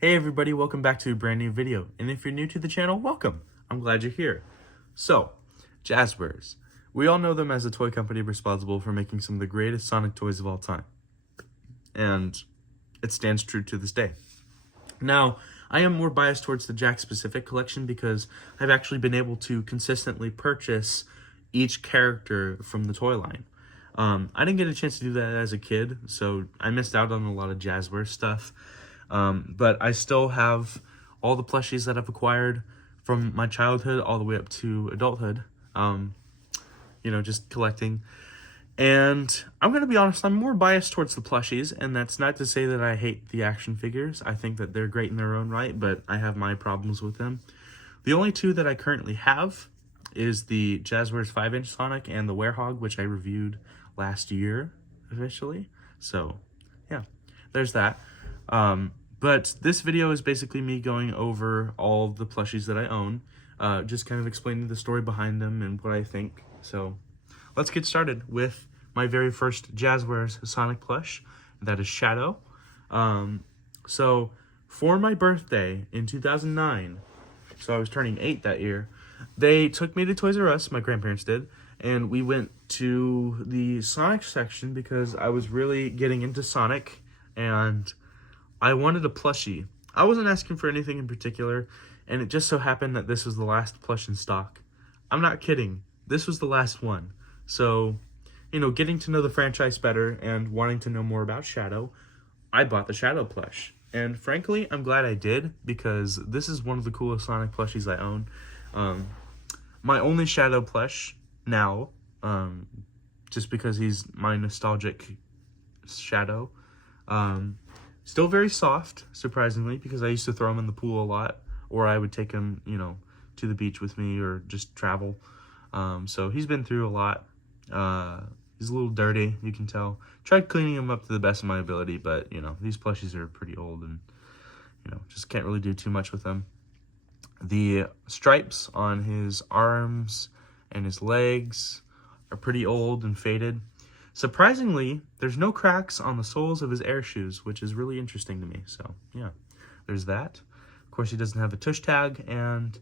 Hey everybody, welcome back to a brand new video. And if you're new to the channel, welcome. I'm glad you're here. So, Jazwares. We all know them as a toy company responsible for making some of the greatest Sonic toys of all time. And it stands true to this day. Now, I am more biased towards the Jack specific collection because I've actually been able to consistently purchase each character from the toy line. I didn't get a chance to do that as a kid, so I missed out on a lot of Jazwares stuff. But I still have all the plushies that I've acquired from my childhood all the way up to adulthood, just collecting. And I'm going to be honest, I'm more biased towards the plushies, and that's not to say that I hate the action figures. I think that they're great in their own right, but I have my problems with them. The only two that I currently have is the Jazwares 5-inch Sonic and the Werehog, which I reviewed last year, officially. So, yeah, there's that. But this video is basically me going over all the plushies that I own, just kind of explaining the story behind them and what I think. So let's get started with my very first Jazwares Sonic plush. That is Shadow. So for my birthday in 2009, so I was turning 8 that year, they took me to Toys R Us, my grandparents did, and we went to the Sonic section because I was really getting into Sonic and I wanted a plushie. I wasn't asking for anything in particular, and it just so happened that this was the last plush in stock. I'm not kidding. This was the last one. So, getting to know the franchise better and wanting to know more about Shadow, I bought the Shadow plush. And frankly, I'm glad I did, because this is one of the coolest Sonic plushies I own. My only Shadow plush now, just because he's my nostalgic Shadow. Still very soft, surprisingly, because I used to throw him in the pool a lot, or I would take him, to the beach with me or just travel. So he's been through a lot. He's a little dirty, you can tell. Tried cleaning him up to the best of my ability, but, these plushies are pretty old and, just can't really do too much with them. The stripes on his arms and his legs are pretty old and faded. Surprisingly, there's no cracks on the soles of his air shoes, which is really interesting to me. So, yeah, there's that. Of course, he doesn't have a tush tag, and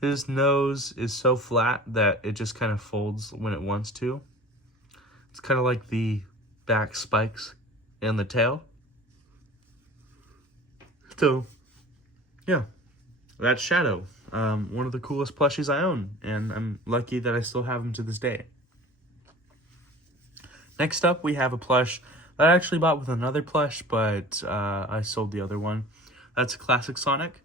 his nose is so flat that it just kind of folds when it wants to. It's kind of like the back spikes and the tail. So, yeah, that's Shadow. One of the coolest plushies I own, and I'm lucky that I still have him to this day. Next up, we have a plush that I actually bought with another plush, but I sold the other one. That's Classic Sonic.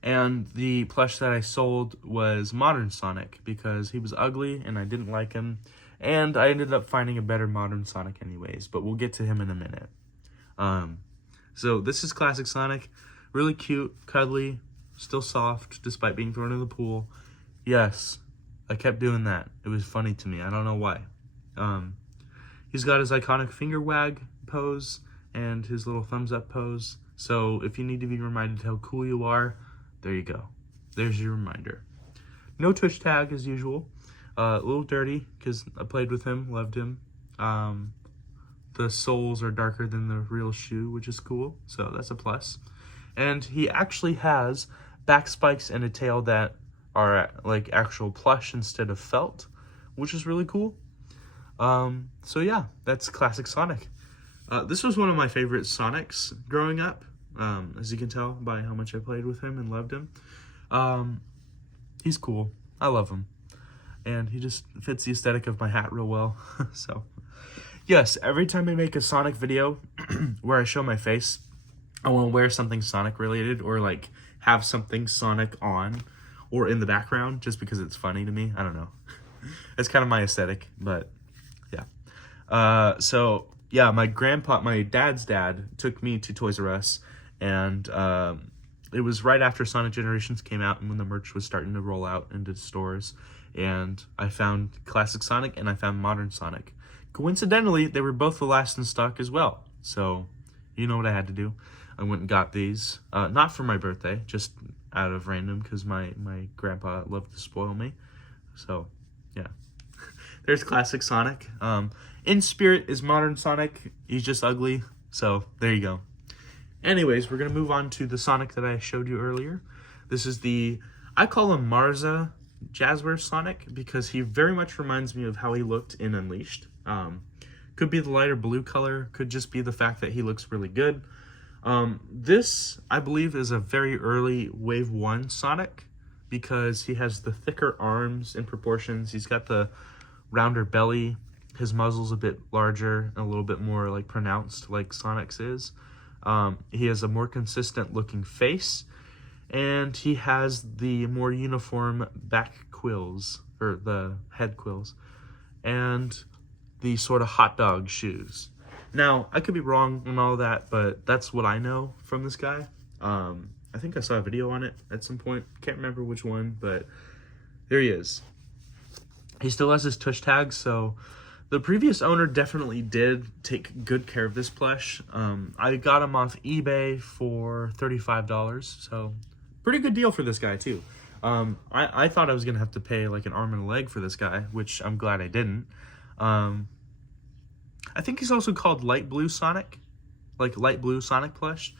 And the plush that I sold was Modern Sonic because he was ugly and I didn't like him. And I ended up finding a better Modern Sonic anyways, but we'll get to him in a minute. So this is Classic Sonic. Really cute, cuddly, still soft despite being thrown in the pool. Yes, I kept doing that. It was funny to me. I don't know why. He's got his iconic finger wag pose and his little thumbs up pose. So if you need to be reminded how cool you are, there you go. There's your reminder. No tush tag as usual. A little dirty because I played with him, loved him. The soles are darker than the real shoe, which is cool. So that's a plus. And he actually has back spikes and a tail that are like actual plush instead of felt, which is really cool. So yeah, that's Classic Sonic. This was one of my favorite Sonics growing up, as you can tell by how much I played with him and loved him. He's cool. I love him. And he just fits the aesthetic of my hat real well. So, yes, every time I make a Sonic video where I show my face, I want to wear something Sonic related or like have something Sonic on or in the background just because it's funny to me. I don't know. It's kind of my aesthetic, but yeah. So yeah, my dad's dad took me to Toys R Us, and it was right after Sonic Generations came out and when the merch was starting to roll out into stores, and I found Classic Sonic and I found Modern Sonic. Coincidentally, they were both the last in stock as well, so you know what I had to do. I went and got these, not for my birthday, just out of random, because my grandpa loved to spoil me, so yeah. There's Classic Sonic. In spirit is Modern Sonic. He's just ugly. So there you go. Anyways, we're going to move on to the Sonic that I showed you earlier. This is I call him Marza Jazwares Sonic because he very much reminds me of how he looked in Unleashed. Could be the lighter blue color, could just be the fact that he looks really good. This, I believe, is a very early Wave 1 Sonic because he has the thicker arms in proportions. He's got the rounder belly. His muzzle's a bit larger and a little bit more like pronounced like Sonic's is. He has a more consistent looking face, and he has the more uniform back quills, or the head quills, and the sort of hot dog shoes. Now, I could be wrong on all that, but that's what I know from this guy. I think I saw a video on it at some point. Can't remember which one, but there he is. He still has his tush tag, so the previous owner definitely did take good care of this plush. I got him off eBay for $35, so pretty good deal for this guy too. I thought I was gonna have to pay like an arm and a leg for this guy, which I'm glad I didn't. I think he's also called Light Blue Sonic, like Light Blue Sonic plush.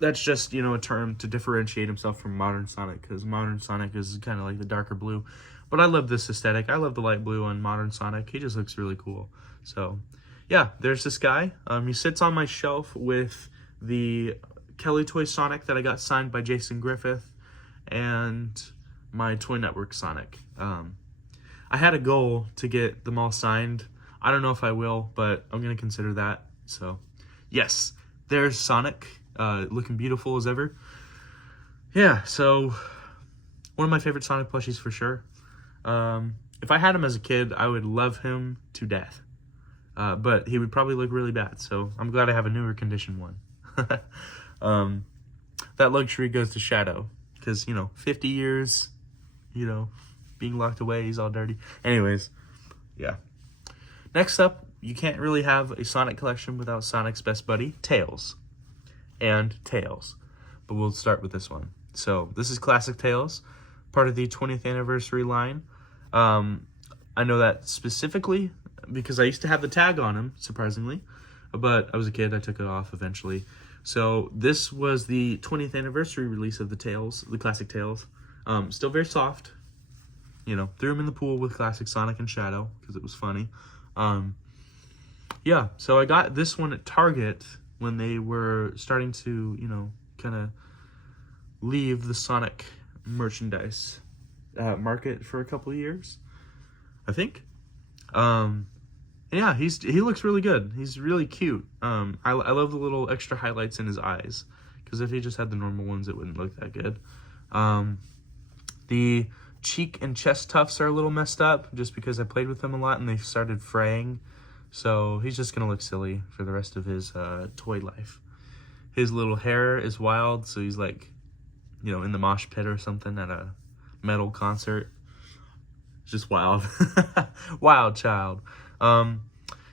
That's just, you know, a term to differentiate himself from Modern Sonic, because Modern Sonic is kind of like the darker blue. But I love this aesthetic. I love the light blue on Modern Sonic. He just looks really cool. So, yeah, there's this guy. He sits on my shelf with the Kelly Toy Sonic that I got signed by Jason Griffith and my Toy Network Sonic. I had a goal to get them all signed. I don't know if I will, but I'm going to consider that. So, yes, there's Sonic, looking beautiful as ever. Yeah, so one of my favorite Sonic plushies for sure. If I had him as a kid, I would love him to death. But he would probably look really bad, so I'm glad I have a newer condition one. That luxury goes to Shadow, because, you know, 50 years, you know, being locked away, he's all dirty. Anyways, yeah. Next up, you can't really have a Sonic collection without Sonic's best buddy, Tails. And Tails. But we'll start with this one. So, this is Classic Tails, part of the 20th anniversary line. I know that specifically because I used to have the tag on him, surprisingly. But I was a kid, I took it off eventually. So, this was the 20th anniversary release of the Tails, the Classic Tails. Still very soft. You know, threw him in the pool with Classic Sonic and Shadow, because it was funny. Yeah, so I got this one at Target when they were starting to, you know, kind of leave the Sonic merchandise market for a couple of years, I think. Yeah, he looks really good. He's really cute. I love the little extra highlights in his eyes, because if he just had the normal ones, it wouldn't look that good. The cheek and chest tufts are a little messed up just because I played with them a lot and they started fraying. So he's just going to look silly for the rest of his toy life. His little hair is wild, so he's like, you know, in the mosh pit or something at a metal concert. It's just wild. Wild child.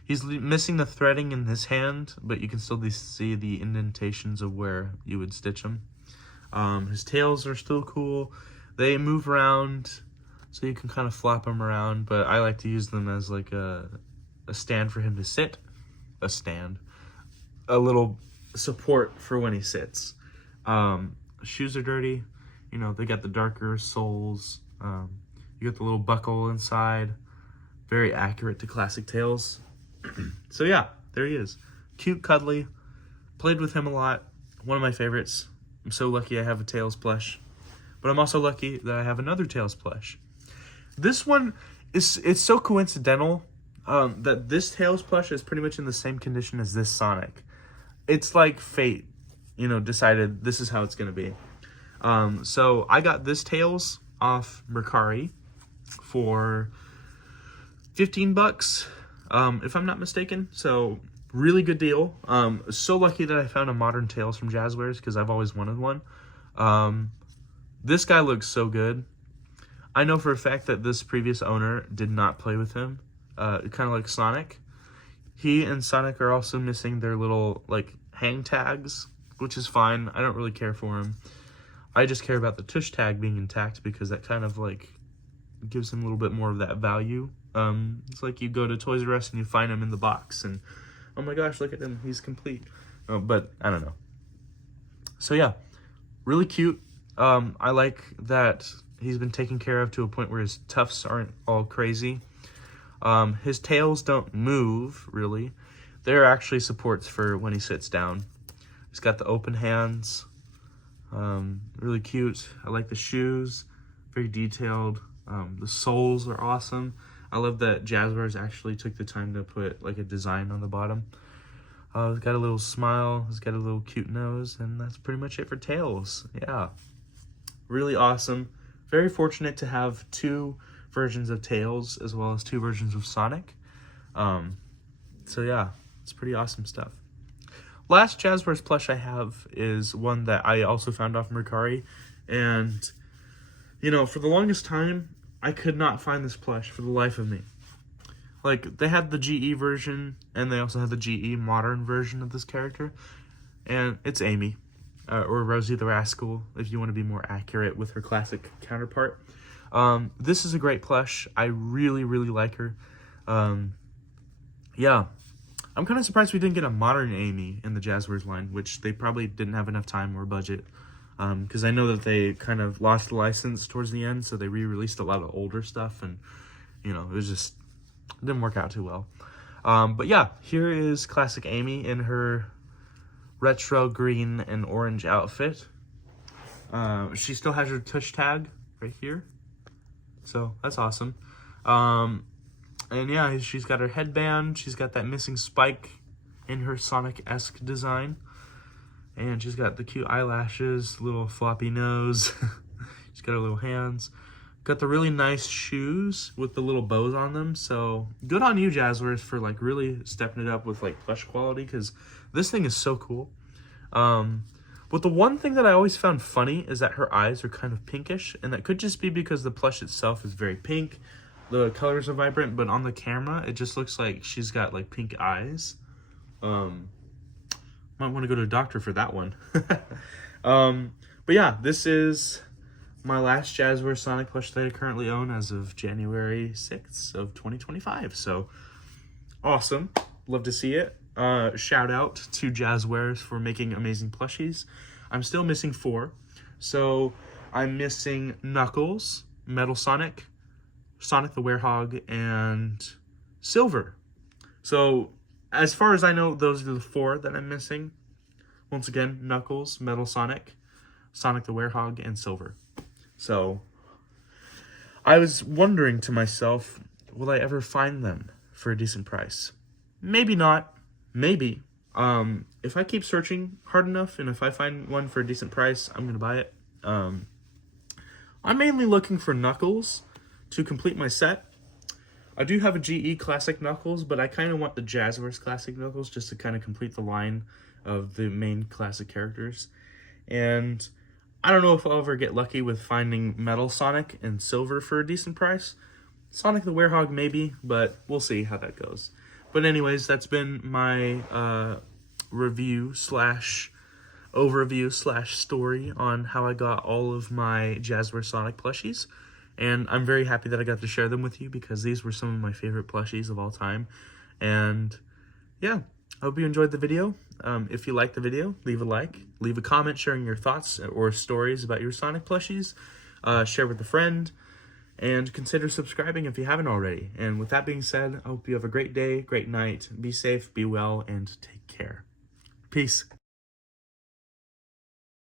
He's missing the threading in his hand, but you can still see the indentations of where you would stitch them. His tails are still cool. They move around, so you can kind of flop them around, but I like to use them as like a stand for him to sit. A stand. A little support for when he sits. Shoes are dirty. You know, they got the darker soles. You got the little buckle inside. Very accurate to Classic Tails. So yeah, there he is. Cute, cuddly. Played with him a lot. One of my favorites. I'm so lucky I have a Tails plush. But I'm also lucky that I have another Tails plush. This one, it's so coincidental that this Tails plush is pretty much in the same condition as this Sonic. It's like fate, you know, decided this is how it's going to be. So I got this Tails off Mercari for $15, if I'm not mistaken. So really good deal. So lucky that I found a modern Tails from Jazwares, because I've always wanted one. This guy looks so good. I know for a fact that this previous owner did not play with him. Kind of like Sonic. He and Sonic are also missing their little, like, hang tags, which is fine. I don't really care for him. I just care about the tush tag being intact, because that kind of, like, gives him a little bit more of that value. It's like you go to Toys R Us and you find him in the box, and, oh my gosh, look at him. He's complete. but I don't know. So yeah, really cute. I like that he's been taken care of to a point where his tufts aren't all crazy. His tails don't move, really. They're actually supports for when he sits down. He's got the open hands. Really cute. I like the shoes. Very detailed. The soles are awesome. I love that Jazwares actually took the time to put like a design on the bottom. He's got a little smile. He's got a little cute nose. And that's pretty much it for tails. Yeah. Really awesome. Very fortunate to have 2 versions of Tails as well as 2 versions of Sonic. So yeah, it's pretty awesome stuff. Last Jazwares plush I have is one that I also found off Mercari. And, you know, for the longest time, I could not find this plush for the life of me. Like, they had the GE version, and they also had the GE modern version of this character. And it's Amy, or Rosie the Rascal, if you want to be more accurate with her classic counterpart. This is a great plush. I really, really like her. Yeah. I'm kind of surprised we didn't get a modern Amy in the Jazwares line, which they probably didn't have enough time or budget. Because I know that they kind of lost the license towards the end, so they re-released a lot of older stuff, and, you know, it didn't work out too well. But yeah, here is classic Amy in her retro green and orange outfit. She still has her tush tag right here, so that's awesome. And yeah, she's got her headband. She's got that missing spike in her Sonic-esque design. And she's got the cute eyelashes, little floppy nose. She's got her little hands. Got the really nice shoes with the little bows on them. So good on you, Jazwares, for like really stepping it up with like plush quality, because this thing is so cool. But the one thing that I always found funny is that her eyes are kind of pinkish, and that could just be because the plush itself is very pink. The colors are vibrant, but on the camera, it just looks like she's got like pink eyes. Might want to go to a doctor for that one. But yeah, this is my last Jazwares Sonic plush that I currently own as of January 6th of 2025. So awesome. Love to see it. Shout out to Jazwares for making amazing plushies. I'm still missing 4. So I'm missing Knuckles, Metal Sonic, Sonic the Werehog, and Silver. So as far as I know, those are the 4 that I'm missing. Once again, Knuckles, Metal Sonic, Sonic the Werehog, and Silver. So I was wondering to myself, will I ever find them for a decent price? Maybe not. Maybe. If I keep searching hard enough, and if I find one for a decent price, I'm going to buy it. I'm mainly looking for Knuckles to complete my set. I do have a GE Classic Knuckles, but I kind of want the Jazwares Classic Knuckles just to kind of complete the line of the main classic characters. And I don't know if I'll ever get lucky with finding Metal Sonic and Silver for a decent price. Sonic the Werehog maybe, but we'll see how that goes. But anyways, that's been my review slash overview slash story on how I got all of my Jazwares Sonic plushies. And I'm very happy that I got to share them with you, because these were some of my favorite plushies of all time. And yeah, I hope you enjoyed the video. If you liked the video, leave a like, leave a comment sharing your thoughts or stories about your Sonic plushies, share with a friend, and consider subscribing if you haven't already. And with that being said, I hope you have a great day, great night, be safe, be well, and take care. Peace.